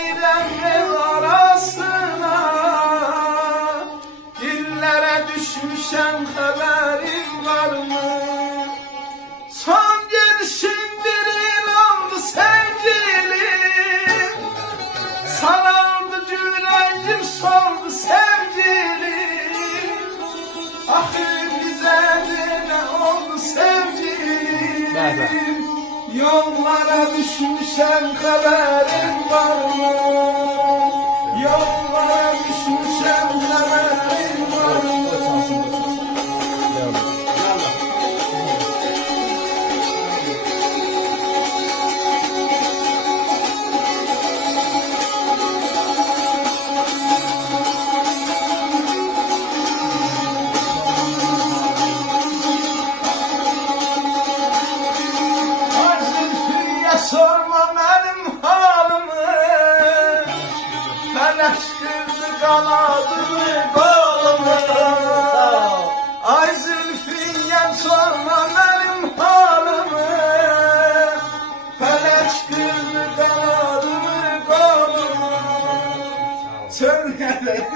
eylem ev arasına, dillere düşmüşem haberin var mı? Son gelişindirin oldu sevgilim, sarıldı yüreğim soldu sevgilim. Ahir güzeline oldu sevgilim. Yollara düşmüşem haberin var mı? Yollara düşmüşem haberin var mı? Sorma benim halımı, felek kırdı kanadımı kolumu. Ay Zülfiye sorma benim halımı, felek kırdı kanadımı kolumu. Söyle.